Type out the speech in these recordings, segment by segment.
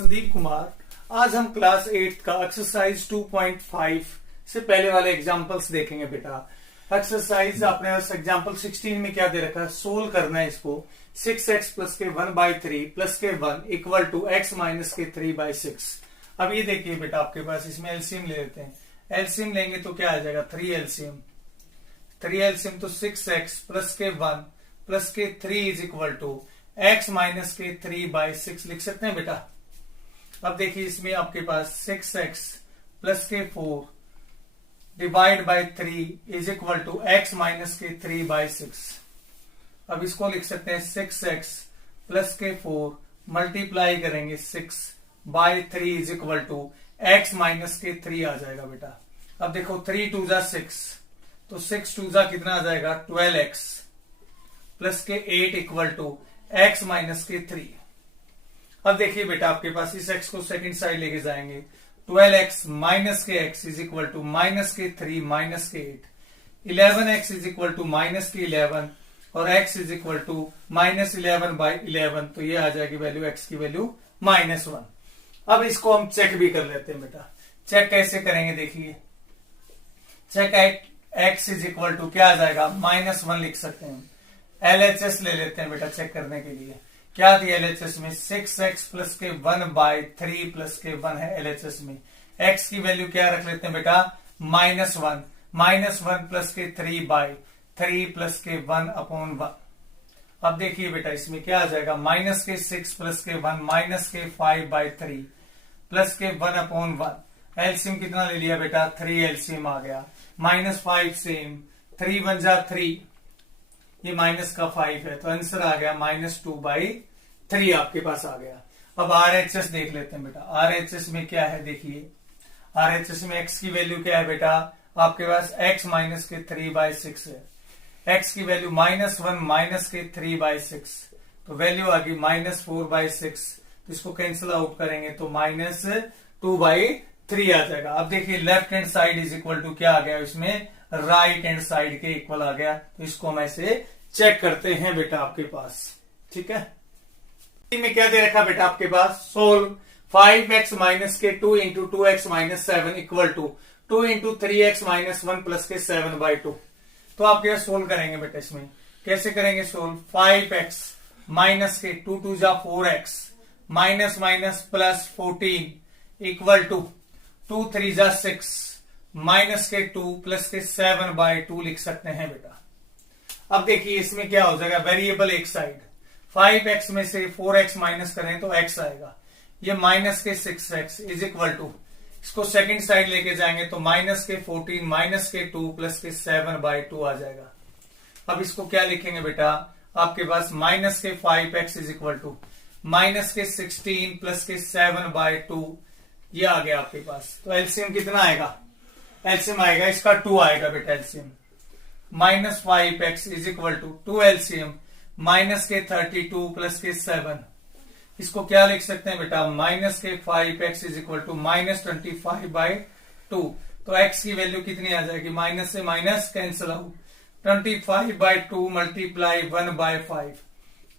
संदीप कुमार। आज हम क्लास 8 का एक्सरसाइज 2.5 से पहले वाले एग्जांपल्स देखेंगे बेटा। एक्सरसाइज अपने एग्जांपल 16 में क्या दे रखा है, सोल्व करना है इसको। 6x प्लस के 1/3 प्लस के 1 इक्वल टू x माइनस के 3/6। अब ये देखिए बेटा, आपके पास इसमें एलसीएम ले लेते हैं। एलसीएम लेंगे तो क्या आ जाएगा, 3 एलसीएम तो 6x प्लस के 1 प्लस के 3 is equal to x minus के 3/6 लिख सकते हैं बेटा। अब देखिए इसमें आपके पास 6x प्लस के 4 divide by 3 is equal to x minus के 3/6। अब इसको लिख सकते हैं 6x प्लस के 4 मल्टीप्लाई करेंगे 6/3 is equal to x minus के 3 आ जाएगा बेटा। अब देखो 3 2 जा 6, तो 6 2 जा कितना आ जाएगा 12x प्लस के 8 इक्वल टू x माइनस के 3। अब देखिए बेटा, आपके पास इस x को सेकंड साइड लेके जाएंगे। 12x माइनस के x is equal to minus के 3 माइनस के 8। 11x is equal to minus के 11 और x is equal to minus 11/11, तो ये आ जाएगी वैल्यू, x की वैल्यू -1। अब इसको हम चेक भी कर लेते हैं बेटा। चेक कैसे करेंगे देखिए, check x is equal to क्या आ जाएगा -1 लिख सकते हैं। LHS ले लेते हैं बेटा चेक करने के लिए। क्या दिया LHS में, 6x प्लस के 1/3 प्लस के 1 है LHS में। x की वैल्यू क्या रख लेते हैं बेटा, -1 प्लस के 3/3 प्लस के 1/1। अब देखिए बेटा इसमें क्या आ जाएगा, माइनस के 6 प्लस के 1 माइनस के 5/3 प्लस के 1/1। एलसीएम कितना ले लिया बेटा, 3 एलसीएम आ गया। -5 सेम, 3 1 जा 3, ये माइनस का 5 है, तो आंसर आ गया -2/3 आपके पास आ गया। अब RHS देख लेते हैं बेटा। RHS में क्या है देखिए, RHS में x की वैल्यू क्या है बेटा, आपके पास x माइनस के 3/6 है। x की वैल्यू -1 माइनस के 3/6, तो वैल्यू आ गई -4/6। तो इसको कैंसिल आउट करेंगे तो -2/3 आ जाएगा। अब देखिए left hand side is equal to क्या आ गया, इसमें राइट हैंड साइड के इक्वल आ गया। तो इसको हम ऐसे चेक करते हैं बेटा आपके पास, ठीक है। में क्या दे रखा बेटा आपके पास, सोल्व 5x माइनस के 2 into 2x minus 7 equal to 2 into 3x minus 1 plus के 7/2। तो आप क्या सोल्व करेंगे बेटा, इसमें कैसे करेंगे सोल्व, 5x माइनस के 2 2 जा 4x minus minus plus 14 equal to 2 3 जा 6 माइनस के 2 प्लस के 7/2 लिख सकते हैं बेटा। अब देखिए इसमें क्या हो जाएगा, वेरिएबल एक साइड 5x में से 4x माइनस करें तो x आएगा। ये माइनस के 6x इज इक्वल टू, इसको सेकंड साइड लेके जाएंगे तो माइनस के 14 माइनस के 2 प्लस के 7/2 आ जाएगा। अब इसको क्या लिखेंगे बेटा, आपके पास माइनस के 5x is equal to minus के 16 प्लस के 7/2, ये आ गया आपके पास। तो एलसीएम कितना आएगा, एलसीएम आएगा इसका 2 आएगा बेटा LCM. -5x is equal to 2 LCM minus के 32 प्लस के 7। इसको क्या लिख सकते हैं बेटा, माइनस के 5x इज इक्वल टू -25/2। तो x की वैल्यू कितनी आ जाएगी, माइनस से माइनस कैंसिल आउट, 25/2 मल्टीप्लाई 1/5,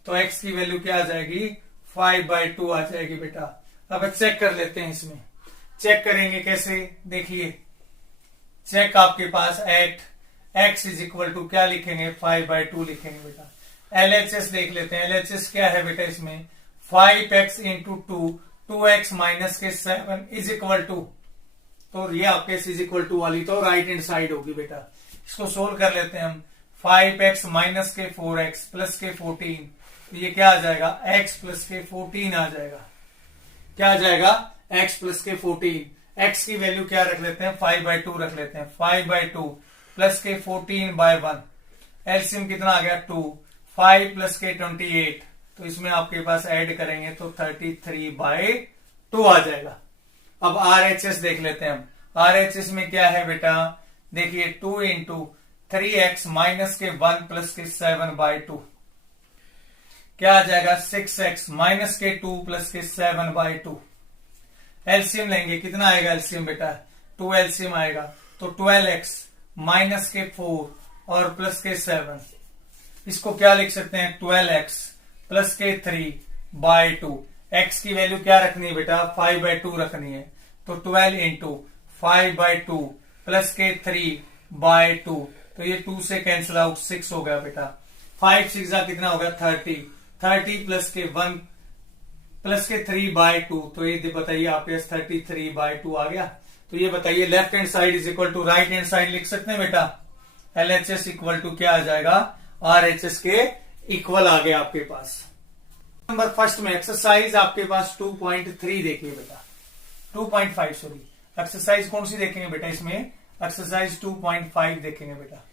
तो x की वैल्यू क्या आ जाएगी 5/2 आ जाएगी बेटा। अब चेक कर लेते हैं, इसमें चेक करेंगे कैसे देखिए। चेक आपके पास at x is equal to क्या लिखेंगे, 5/2 लिखेंगे बेटा। LHS देख लेते हैं। LHS क्या है बेटा, इसमें 5x इंटू 2x माइनस के 7 इज इक्वल टू, तो ये आपके इज इक्वल टू वाली तो राइट हैंड साइड होगी बेटा। इसको सोल्व कर लेते हैं हम। 5x माइनस के 4x प्लस के 14, तो ये क्या आ जाएगा, x प्लस के 14 आ जाएगा। क्या आ जाएगा, x प्लस के 14। x की वैल्यू क्या रख लेते हैं, 5/2 रख लेते हैं। 5/2 प्लस के 14/1, एलसीएम कितना आ गया 2, 5 प्लस के 28, तो इसमें आपके पास ऐड करेंगे तो 33/2 आ जाएगा। अब RHS देख लेते हैं हम। RHS में क्या है बेटा, देखिए 2 इंटू 3x माइनस के 1 प्लस के 7/2, क्या आ जाएगा 6x माइनस के 2 प्लस के 7/2। एलसीएम लेंगे, कितना आएगा एलसीएम बेटा, 2 एलसीएम आएगा, तो 12x माइनस के 4 और प्लस के 7। इसको क्या लिख सकते हैं, 12x प्लस के 3/2। एक्स की वैल्यू क्या रखनी है बेटा, 5/2 रखनी है। तो 12 इंटू 5/2 प्लस के 3/2, तो ये 2 से कैंसिल आउट, 6 हो गया बेटा। 5 6 कितना हो गया 30, 30 प्लस के 1 प्लस के 3/2, तो ये बताइए आपके पास 33/2 आ गया। तो ये बताइए left hand side is equal to right hand side लिख सकते हैं बेटा। LHS इक्वल टू क्या आ जाएगा, RHS के इक्वल आ गया आपके पास। नंबर फर्स्ट में एक्सरसाइज आपके पास 2.3 देखिए बेटा, 2.5 सॉरी, एक्सरसाइज कौन सी देखेंगे बेटा इसमें, एक्सरसाइज 2.5 देखेंगे बेटा।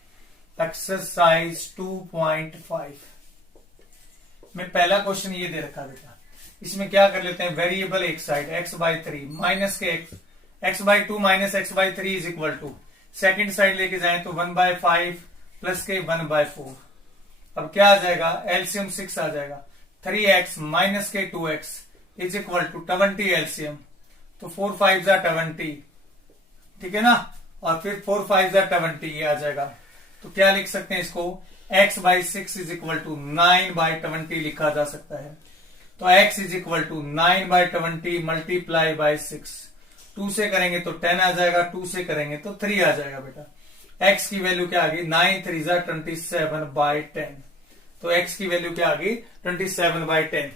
एक्सरसाइज 2.5 में पहला क्वेश्चन ये दे रखा बेटा, इसमें क्या कर लेते हैं, वेरिएबल एक साइड x/3 माइनस के x/2 minus x/3 is equal to, second side लेके जाएं तो 1/5 प्लस के 1/4। अब क्या आ जाएगा, एलसीएम 6 आ जाएगा, 3x माइनस के 2x is equal to 20 LCM, तो 4 5 20, ठीक है ना, और फिर 4 5 20 ये आ जाएगा। तो क्या लिख सकते हैं इसको, x/6 इज इक्वल टू 9/20 लिखा जा सकता है। तो x is equal to 9/20 multiply by 6, 2 से करेंगे तो 10 आ जाएगा, 2 से करेंगे तो 3 आ जाएगा बेटा। x की वैल्यू क्या आ गई, 9 3 27/10, तो x की वैल्यू क्या आ गई 27/10।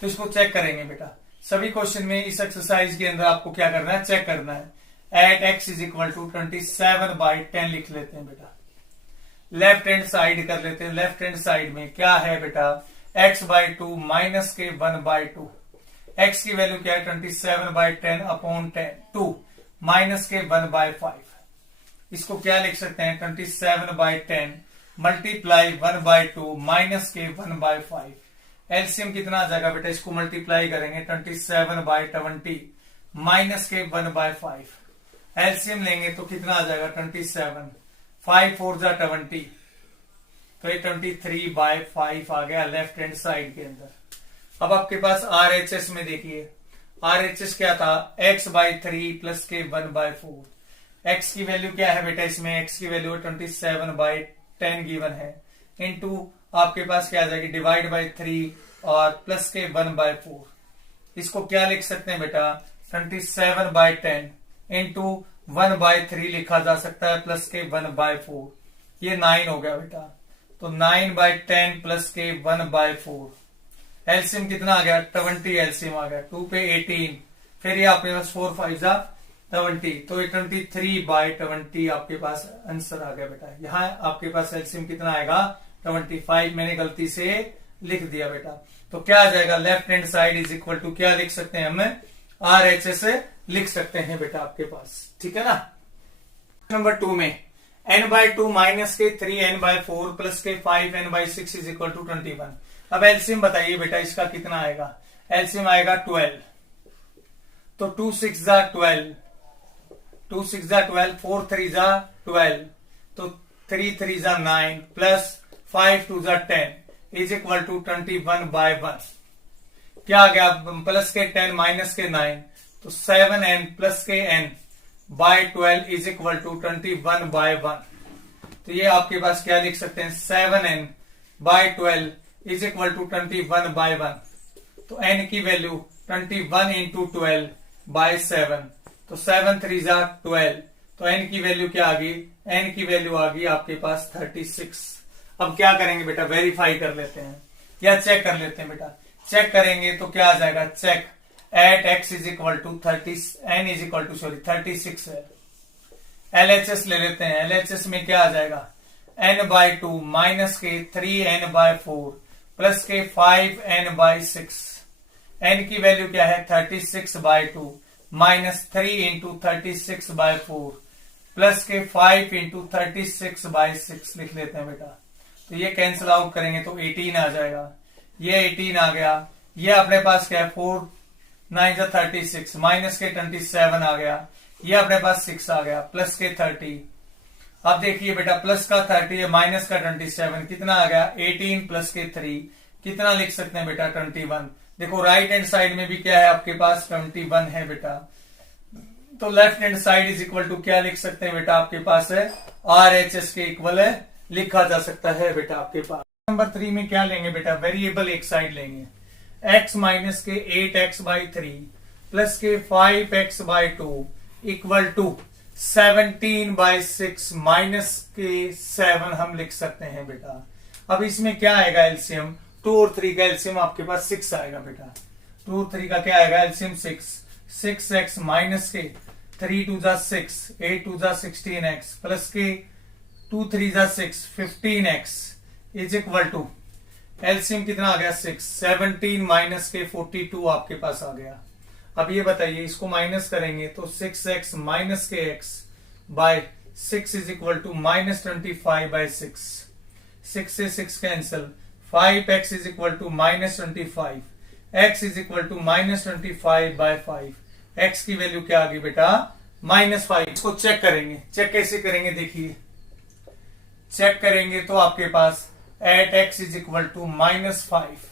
तो इसको चेक करेंगे बेटा, सभी क्वेश्चन में इस एक्सरसाइज के अंदर आपको क्या करना है, चेक करना है। At x is equal to 27/10 लिख लेते हैं बेटा, लेफ्ट हैंड साइड कर लेते हैं। लेफ्ट हैंड साइड में क्या है बेटा, x/2 माइनस के 1/2, x की वैल्यू क्या है 27/10 अपॉन 2 माइनस के 1/5, इसको क्या लिख सकते हैं 27/10 मल्टीप्लाई 1/2 माइनस के 1/5। एलसीएम कितना आ जाएगा बेटा, इसको मल्टीप्लाई करेंगे 27/20 माइनस के 1/5, एलसीएम लेंगे तो कितना आ जाएगा 27, 5 4 20, तो ये 23/5 आ गया लेफ्ट हैंड साइड के अंदर। अब आपके पास RHS में देखिए, RHS क्या था, x/3 प्लस के 1/4। x की वैल्यू क्या है बेटा, इसमें x की वैल्यू 27/10 गिवन है, इनटू आपके पास क्या आ जाएगी, डिवाइड बाय 3 और प्लस के 1/4। इसको क्या लिख सकते हैं बेटा, 27/10 इंटू 1/3 लिखा जा सकता है, प्लस के 1/4, ये 9 हो गया बेटा। तो 9/10 प्लस के 1/4, एलसीएम कितना आ गया 20 एलसीएम आ गया, 2 पे 18, फिर ये आपके पास 4 5 20, तो ये 23/20 आपके पास आंसर आ गया बेटा। यहाँ आपके पास एलसीएम कितना आएगा 25, मैंने गलती से लिख दिया बेटा। तो क्या आ जाएगा, left hand side is equal to क्या लिख सकते हैं, हमें RHS लिख सकते हैं बेटा आपके पास, ठीक है ना। नंबर 2 में n/2 माइनस के 3n/4 प्लस के 5n/6 इज इक्वल टू 21। अब एलसीएम बताइए बेटा इसका कितना आएगा, एलसीएम आएगा 12, तो 2 6 12, 2 6 12, 4 3 12, तो 3 3 9 प्लस 5 2 10 इज इक्वल टू 21/1। क्या आ गया, प्लस के 10 माइनस के 9, तो 7n प्लस के n by 12 is equal to 21/1। तो ये आपके पास क्या लिख सकते हैं, 7n bye 12 is equal to 21/1। तो n की वैल्यू 21 इंटू 12 बाय 7, तो 7 3 12, तो n की वैल्यू क्या आ गई, n की वैल्यू आ गई आपके पास 36। अब क्या करेंगे बेटा, वेरीफाई कर लेते हैं या चेक कर लेते हैं बेटा। चेक करेंगे तो क्या आ जाएगा, check at x is equal to 30, n is equal to 36 है। LHS ले लेते हैं, LHS में क्या आ जाएगा, n/2 माइनस के 3n/4 प्लस के 5n/6, n की वैल्यू क्या है 36/2 माइनस 3 इंटू 36/4 प्लस के 5 इंटू 36/6 लिख लेते हैं बेटा। तो ये कैंसिल आउट करेंगे तो 18 आ जाएगा, ये 18 आ गया, ये अपने पास क्या है 4 9 36 माइनस के 27 आ गया, ये अपने पास 6 आ गया, प्लस के 30। अब देखिए बेटा प्लस का 30 है, माइनस का 27 कितना आ गया 18 प्लस के 3 कितना लिख सकते हैं बेटा 21। देखो राइट हैंड साइड में भी क्या है आपके पास 21 है बेटा, तो left hand side is equal to क्या लिख सकते हैं बेटा आपके पास है RHS के इक्वल है, लिखा जा सकता है बेटा आपके पास। नंबर 3 में क्या लेंगे बेटा, वेरिएबल एक साइड लेंगे। x माइनस के 8x/3 प्लस के 5x/2 इक्वल टू 17/6 माइनस के 7 हम लिख सकते हैं बेटा। अब इसमें क्या आएगा एलसीएम, 2 और 3 का एलसीएम आपके पास 6 आएगा बेटा। 2 और 3 का क्या आएगा एलसीएम 6x माइनस के 3 2 जा 6, 8 2 जा 16x प्लस के 2 3 जा 6, 15x is equal to LCM कितना आ गया 6, 17 माइनस के 42 आपके पास आ गया। अब ये बताइए इसको माइनस करेंगे तो 6x माइनस के x by 6 is equal to -25/6, 6 से 6 cancel, 5x is equal to -25, x is equal to -25/5, x की वैल्यू क्या आ गई बेटा -5। इसको चेक करेंगे, चेक कैसे करेंगे देखिए, चेक करेंगे तो आपके पास at x is equal to -5,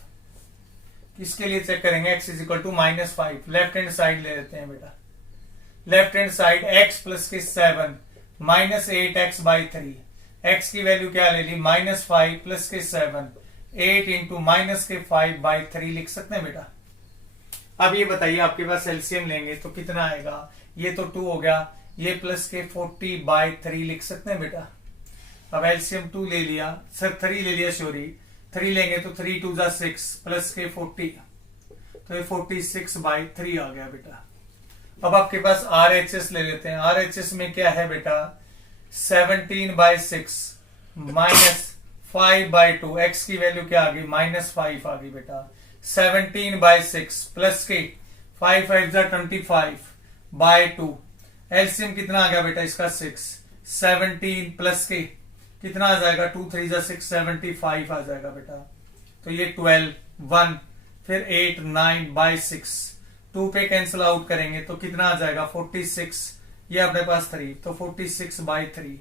किसके लिए चेक करेंगे x is equal to -5, left hand side ले लेते हैं बेटा। Left hand side x plus के 7 -8x/3, x की वैल्यू क्या ले ली -5 प्लस के 7, 8 इंटू माइनस के 5/3 लिख सकते हैं बेटा। अब ये बताइए आपके पास एलसीएम लेंगे तो कितना आएगा, ये तो 2 हो गया, ये प्लस के 40/3 लिख सकते हैं बेटा। अब एलसीएम 2 ले लिया, सर 3 ले लिया, सॉरी 3 लेंगे तो 3 2 जा 6 प्लस के 40, तो ये 46/3 आ गया बेटा। अब आपके पास RHS ले लेते हैं। RHS में क्या है बेटा 17/6 माइनस 5/2, x की वैल्यू क्या आ गई -5 आ गई बेटा। 17/6 प्लस के 5 5 जा 25/2, एलसीएम कितना आ गया बेटा इसका 6, 17 प्लस के कितना आ जाएगा 2 3 जा 6, 75 आ जाएगा बेटा। तो ये 12 1 फिर 8 9/6, 2 पे कैंसिल आउट करेंगे तो कितना आ जाएगा 46, ये अपने पास 3 तो 46/3।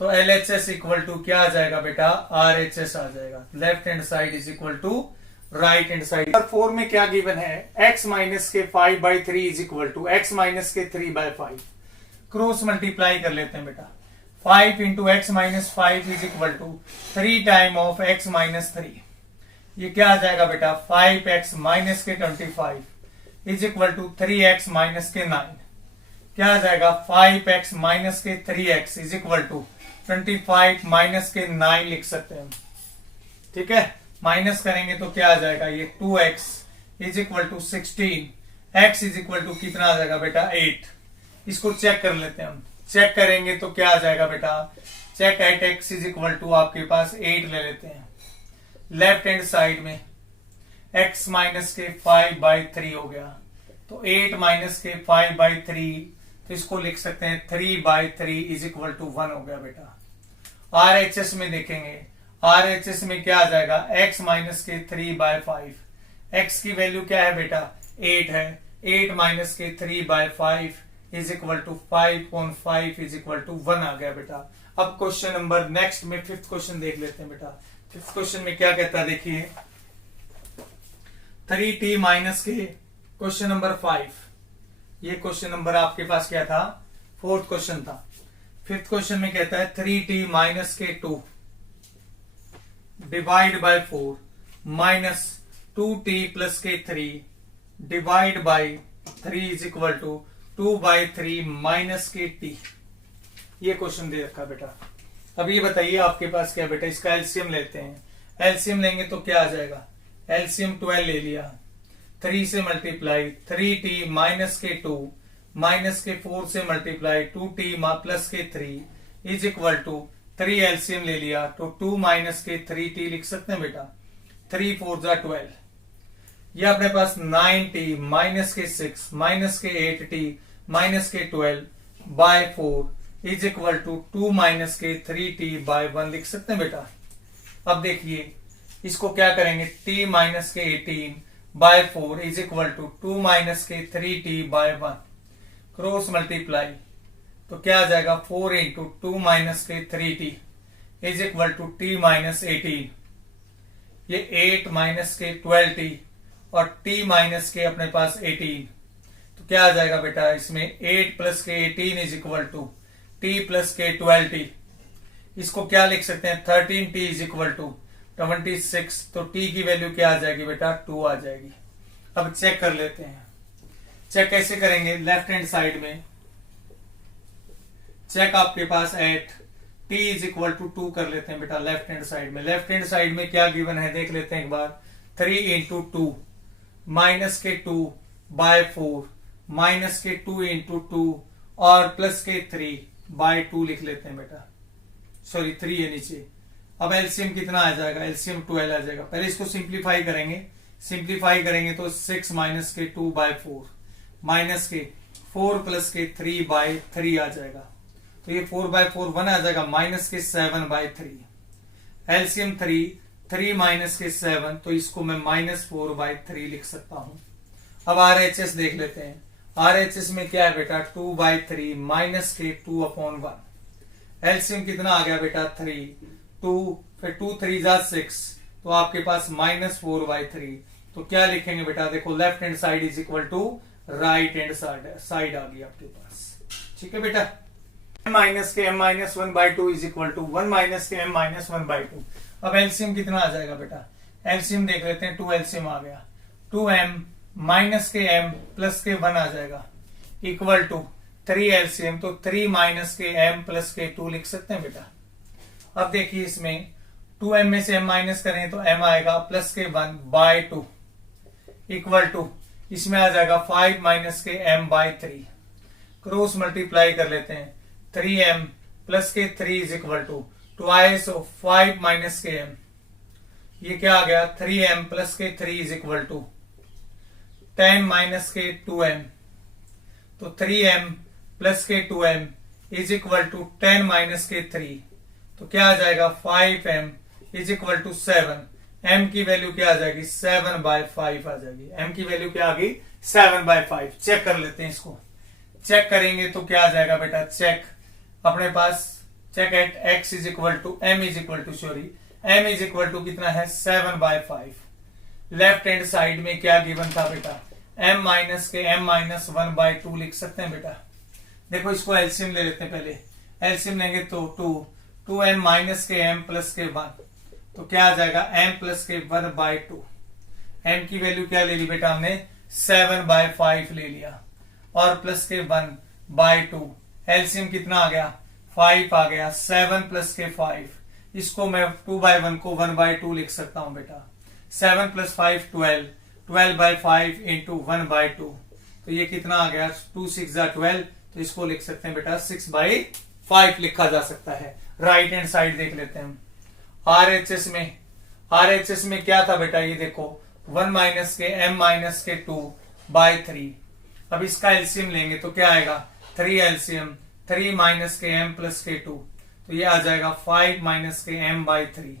तो LHS इक्वल टू क्या आ जाएगा बेटा RHS आ जाएगा। Left hand side is equal to right hand side. 4 में क्या गिवन है x माइनस के 5/3 is equal to x minus के 3/5, क्रॉस मल्टीप्लाई कर लेते हैं बेटा। 5 into x minus 5 is equal to 3 time of x minus 3, ये क्या आ जाएगा बेटा 5x माइनस के 25 is equal to 3x minus के 9, क्या आ जाएगा 5x माइनस के 3x is equal to 25 minus के 9 लिख सकते हैं। ठीक है, माइनस करेंगे तो क्या आ जाएगा ये 2x is equal to 16, x is equal to कितना आ जाएगा बेटा 8। इसको चेक कर लेते हैं हम, चेक करेंगे तो क्या आ जाएगा बेटा check at x is equal to आपके पास 8 ले लेते हैं। लेफ्ट हैंड साइड में x माइनस के 5/3 हो गया, तो 8 माइनस के 5/3, तो इसको लिख सकते हैं 3/3 इज इक्वल टू 1 हो गया बेटा। RHS में देखेंगे, RHS में क्या आ जाएगा x माइनस के 3/5, x की वैल्यू क्या है बेटा 8 है, 8 माइनस के 3/5 is equal to 5/5 is equal to 1 आ गया बेटा। अब क्वेश्चन नंबर नेक्स्ट में 5th क्वेश्चन देख लेते हैं बेटा। 5th क्वेश्चन में क्या कहता है देखिए, 3t माइनस के क्वेश्चन नंबर 5, ये क्वेश्चन नंबर आपके पास क्या था 4th क्वेश्चन था। 5th क्वेश्चन में कहता है 3t माइनस के 2 divide by 4 minus 2t plus के 3 divide by 3 is equal to 2/3 minus के t, ये क्वेश्चन दे रखा बेटा। अब ये बताइए आपके पास क्या बेटा, इसका एलसीएम लेते हैं। एलसीएम लेंगे तो क्या आ जाएगा, एलसीएम 12 ले लिया, 3 से मल्टीप्लाई 3t माइनस के 2 माइनस के 4 से मल्टीप्लाई 2t प्लस के 3 इज इक्वल टू 3 एलसीएम ले लिया तो 2 माइनस के 3t लिख सकते हैं बेटा। 3 4 जा 12, ये अपने पास 9t माइनस के 6 माइनस के 8t माइनस के 12 by 4 is equal to 2 minus के 3t बाय 1 लिख सकते हैं बेटा। अब देखिए इसको क्या करेंगे, t माइनस के 18 by 4 is equal to 2 minus के 3t बाय 1, क्रॉस मल्टीप्लाई तो क्या आ जाएगा 4 इंटू 2 माइनस के 3t is equal to t minus 18, ये 8 माइनस के 12t और t माइनस के अपने पास 18, तो क्या आ जाएगा बेटा इसमें 8 प्लस के 18 is equal to t plus के 12t। इसको क्या लिख सकते हैं 13t इज इक्वल टू 26, तो टी की वैल्यू क्या आ जाएगी बेटा 2 आ जाएगी। अब चेक कर लेते हैं। चेक कैसे करेंगे, लेफ्ट हैंड साइड में चेक आपके पास at t is equal to 2 कर लेते हैं बेटा लेफ्ट हैंड साइड में। लेफ्ट हैंड साइड में क्या गिवन है देख लेते हैं एक बार। 3 इंटू 2 माइनस के 2 बाय 4 माइनस के 2 इंटू 2 और प्लस के 3 बाय 2 लिख लेते हैं बेटा। सॉरी 3 है नीचे। अब एलसीएम कितना आ जाएगा, एलसीएम 12 आ जाएगा। पहले इसको सिंप्लीफाई करेंगे। सिंप्लीफाई करेंगे तो 6 माइनस के 2 बाय 4 माइनस के 4 प्लस के 3 बाय 3 आ जाएगा। तो ये 4 बाय 4 1 आ जाएगा, माइनस के 7 बाय 3। एलसीएम 3 माइनस के 7, तो इसको मैं -4 बाय 3 लिख सकता हूं। अब आरएचएस देख लेते हैं। आरएचएस में क्या है बेटा 2 बाय 3 माइनस के 2 अपॉन 1। एलसीएम कितना आ गया बेटा 3, 2 फिर 2 3 जा 6, तो आपके पास -4 बाय 3। तो क्या लिखेंगे बेटा, देखो left hand side is equal to right hand side आ गई आपके पास। ठीक है बेटा। माइनस के m minus 1 by 2 is equal to 1 minus के m माइनस 1 बाई 2। अब एलसीएम कितना आ जाएगा बेटा, एलसीएम देख लेते हैं। 2 एलसीएम आ गया, 2m माइनस के m प्लस के 1 आ जाएगा इक्वल टू 3 एलसीएम, तो 3 माइनस के m प्लस के 2 लिख सकते हैं बेटा। अब देखिए इसमें 2m में से m माइनस करें तो m आएगा प्लस के 1 बाय 2 इक्वल टू इसमें आ जाएगा 5 माइनस के m बाय 3। क्रॉस मल्टीप्लाई कर लेते हैं। 3m प्लस के 3 is equal to twice of 5 minus के m। ये क्या आ गया 3m प्लस के 3 इज इक्वल टू 10 माइनस के 2m। तो 3m प्लस के 2m is equal to 10 minus के 3, तो क्या आ जाएगा 5m is equal to 7। m की वैल्यू क्या आ जाएगी 7 बाय 5 आ जाएगी। m की वैल्यू क्या आ गई 7 बाय 5। चेक कर लेते हैं इसको। चेक करेंगे तो क्या आ जाएगा बेटा, चेक अपने पास check at x is equal to m is equal to m is equal to कितना है 7 बाय 5। लेफ्ट हैंड साइड में क्या गिवन था बेटा, m माइनस के m माइनस 1 बाय 2 लिख सकते हैं बेटा। देखो इसको एलसीएम ले लेते हैं। पहले एलसीएम लेंगे तो 2m माइनस के m प्लस के 1, तो क्या आ जाएगा m प्लस के 1 बाय 2। m की वैल्यू क्या ले ली बेटा हमने 7 बाय 5 ले लिया और प्लस के 1 बाय 2। एलसीएम कितना आ गया 5 आ गया, 7 प्लस के 5। इसको मैं 2 बाय 1 को 1 बाय 2 लिख सकता हूं बेटा। 7 प्लस 5 12, 12 बाय 5 इंटू 1 बाय 2, तो ये कितना आ गया 2 6 12, तो इसको लिख सकते हैं बेटा 6 बाय 5 लिखा जा सकता है। राइट हैंड साइड देख लेते हैं हम। आरएचएस में क्या था बेटा, ये देखो 1 माइनस के m माइनस के 2 बाय 3। अब इसका एलसीएम लेंगे तो क्या आएगा 3 एलसीएम 3 माइनस के m प्लस के 2, तो ये आ जाएगा 5 माइनस के m बाय 3।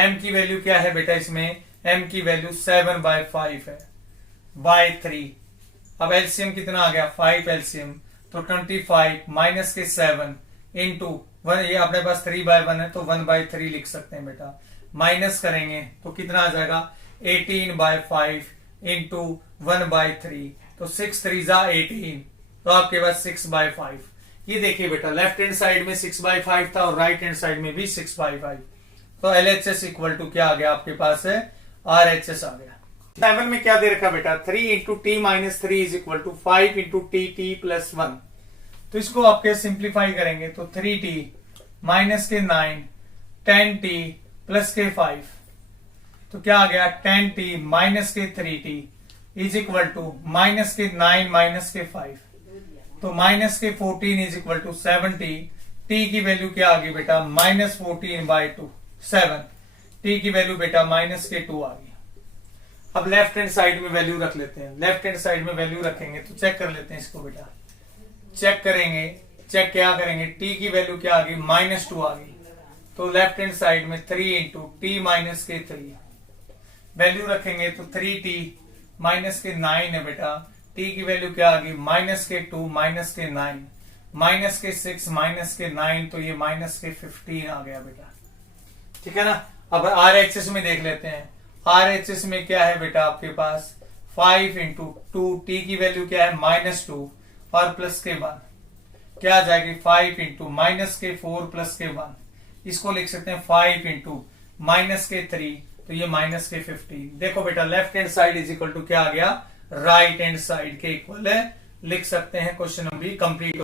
m की वैल्यू क्या है बेटा, इसमें m की वैल्यू 7 बाय 5 है बाय 3। अब एलसीएम कितना आ गया 5 एलसीएम, तो 25 माइनस के 7 इंटू 1, ये अपने पास 3 बाय 1 है तो 1 बाय 3 लिख सकते हैं बेटा। माइनस करेंगे तो कितना आ जाएगा 18 बाय 5 इंटू 1 बाय 3, तो 6 3 जा 18, तो आपके पास 6 बाय 5। ये देखिए बेटा लेफ्ट हैंड साइड में 6 बाय 5 था और राइट हैंड साइड में भी 6 बाय 5। तो एलएचएस इक्वल टू क्या आ गया आपके पास है आरएचएस आ गया। 7 में क्या दे रखा बेटा 3 into t minus 3 is equal to 5 into t plus 1। तो इसको आपके सिंप्लीफाई करेंगे तो 3t माइनस के 9 10t प्लस के 5, तो क्या आ गया 10t माइनस के 3t is equal to minus के 9 माइनस के 5, तो माइनस के 14 is equal to 7t। t की वैल्यू क्या आ गई बेटा -14 बाय 2 7। t की वैल्यू बेटा माइनस के 2 आ गई। अब लेफ्ट हैंड साइड में वैल्यू रख लेते हैं। लेफ्ट हैंड साइड में वैल्यू रखेंगे तो चेक कर लेते हैं इसको बेटा। चेक करेंगे, चेक क्या करेंगे t की वैल्यू क्या आ गई -2 आ गई, तो लेफ्ट हैंड साइड में 3 इंटू टी माइनस के 3 वैल्यू रखेंगे तो 3t माइनस के 9 है बेटा। t की वैल्यू क्या आ गई माइनस के 2 माइनस के 9 माइनस के 6 माइनस के 9, तो ये माइनस के 15 आ गया बेटा। ठीक है ना। अब आरएचएस में देख लेते हैं। आरएचएस में क्या है बेटा आपके पास 5 इंटू 2, टी की वैल्यू क्या है -2 और प्लस के 1, क्या आ जाएगी 5 इंटू माइनस के 4 प्लस के 1। इसको लिख सकते हैं 5 इंटू माइनस के 3, तो ये माइनस के 15। देखो बेटा left hand side is equal to क्या आ गया, राइट हैंड साइड के इक्वल है, लिख सकते हैं। Question number complete.